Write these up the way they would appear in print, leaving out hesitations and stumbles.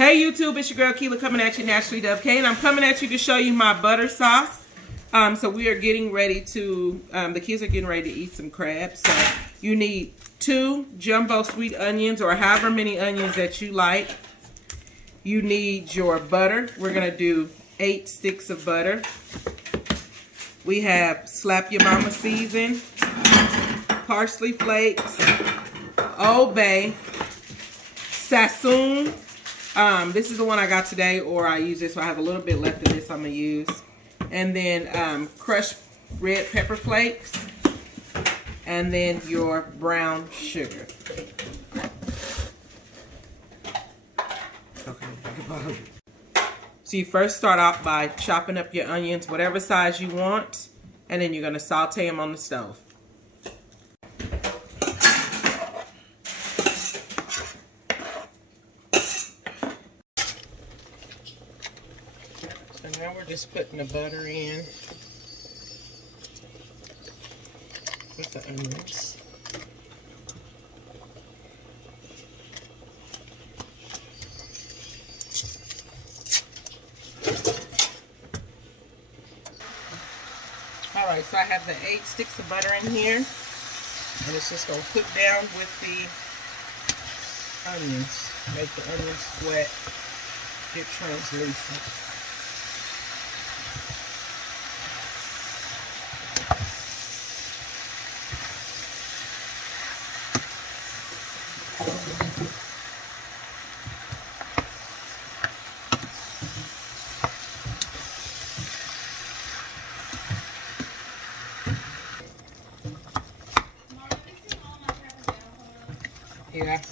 Hey YouTube, it's your girl Keela coming at you, naturally DubK, and I'm coming at you to show you my butter sauce. So we are getting ready to, the kids are getting ready to eat some crabs. So you need 2 jumbo sweet onions or however many onions that you like. You need your butter. We're going to do 8 sticks of butter. We have Slap Your Mama season, parsley flakes, Old Bay, Sassoon. This is the one I got today, or I use this, so I have a little bit left of this I'm going to use. And then crushed red pepper flakes. And then your brown sugar. Okay. So you first start out by chopping up your onions, whatever size you want. And then you're going to saute them on the stove. So now we're just putting the butter in with the onions. Alright, so I have the 8 sticks of butter in here, and it's just going to cook down with the onions. Make the onions sweat, get translucent. Yeah.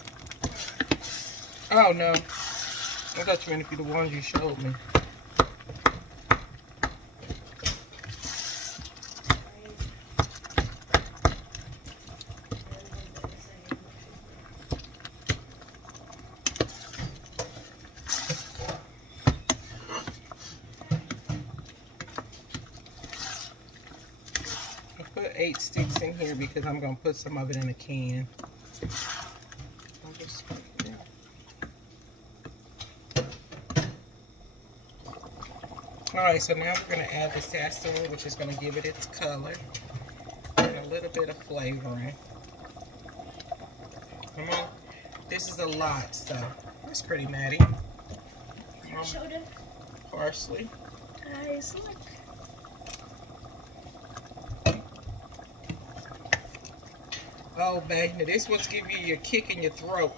Oh no. I thought you meant to be the ones you showed me. I put 8 sticks in here because I'm going to put some of it in a can. Alright, so now we're going to add the Seaddood, which is going to give it its color and a little bit of flavoring. Come on. This is a lot, so that's pretty natty. Parsley. Guys, look. Oh, baby, now this one's giving you a kick in your throat.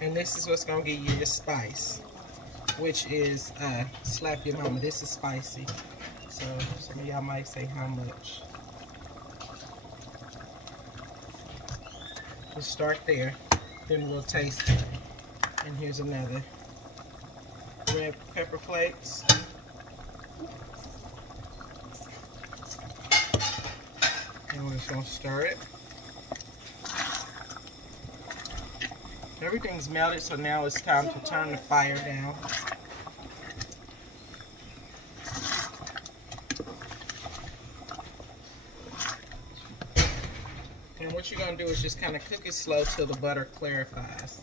And this is what's going to give you your spice, which is Slap Your Mama. This is spicy. So some of y'all might say how much. We'll start there, then we'll taste it. And here's another. Red pepper flakes. And we're just going to stir it. Everything's melted, so now it's time to turn the fire down. And what you're going to do is just kind of cook it slow till the butter clarifies.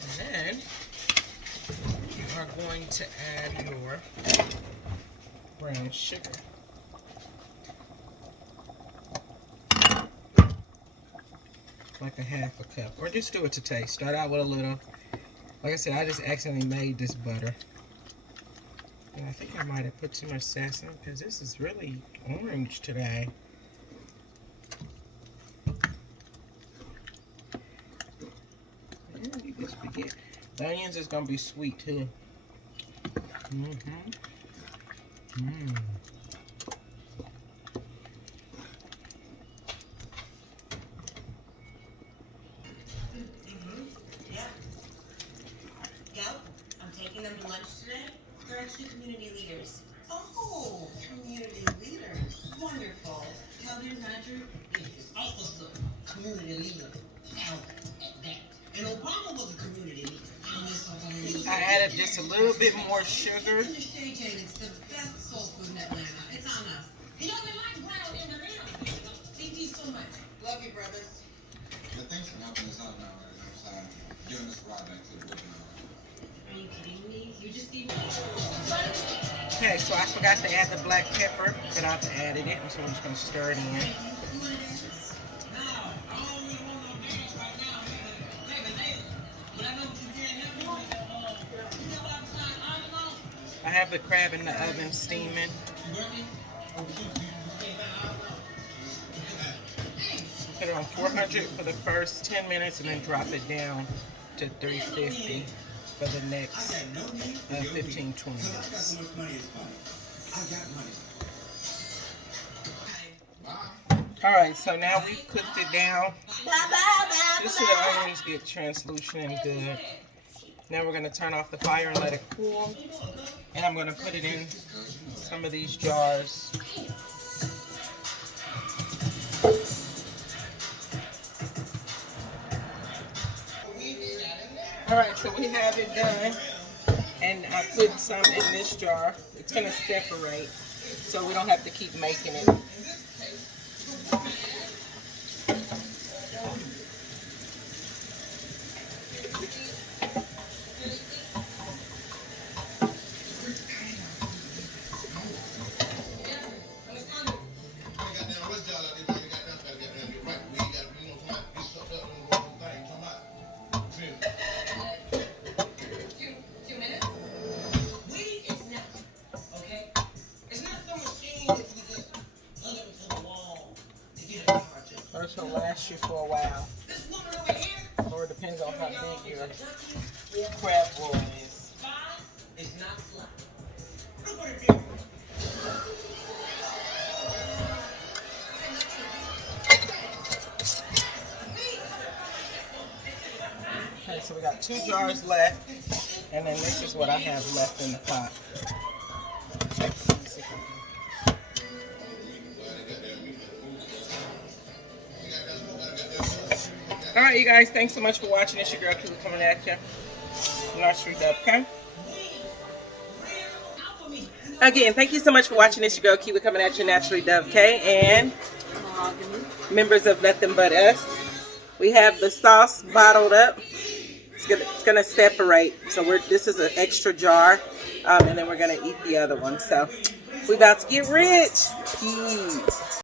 And then you are going to add your brown sugar. Like a half a cup, or just do it to taste. Start out with a little. Like I said, I just accidentally made this butter, and I think I might have put too much sass in because this is really orange today. And you just begin. The onions is gonna be sweet too. Them to lunch today. They're actually community leaders. Oh, community leaders. Wonderful. Tell their manager is also a community leader. Now, at that. And Obama was a community leader. I added just a little bit more sugar. It's the best soul food in Atlanta. It's on us. You know, we like brown in the middle. Thank you so much. Love you, brothers. Okay, so I forgot to add the black pepper, but I've added it, so I'm just going to stir it in. I have the crab in the oven steaming. Put it on 400 for the first 10 minutes and then drop it down to 350 for the next 15, 20 minutes. Alright, so now we've cooked it down. Just so the onions get translucent and good. Now we're going to turn off the fire and let it cool. And I'm going to put it in some of these jars. Alright, so we have it done. And I put some in this jar. It's going to separate so we don't have to keep making it. This will last you for a while. Or it depends on how big your crab roll is. Okay, so we got 2 jars left, and then this is what I have left in the pot. Alright, you guys, thanks so much for watching. It's your girl, Keely, coming at you. Nursery Dub, okay? Again, thank you so much for watching. It's your girl, Keely, coming at you, Naturally Dub, okay? And members of Nothing But Us. We have the sauce bottled up. It's gonna separate. So this is an extra jar, and then we're gonna eat the other one. So we about to get rich. Peace.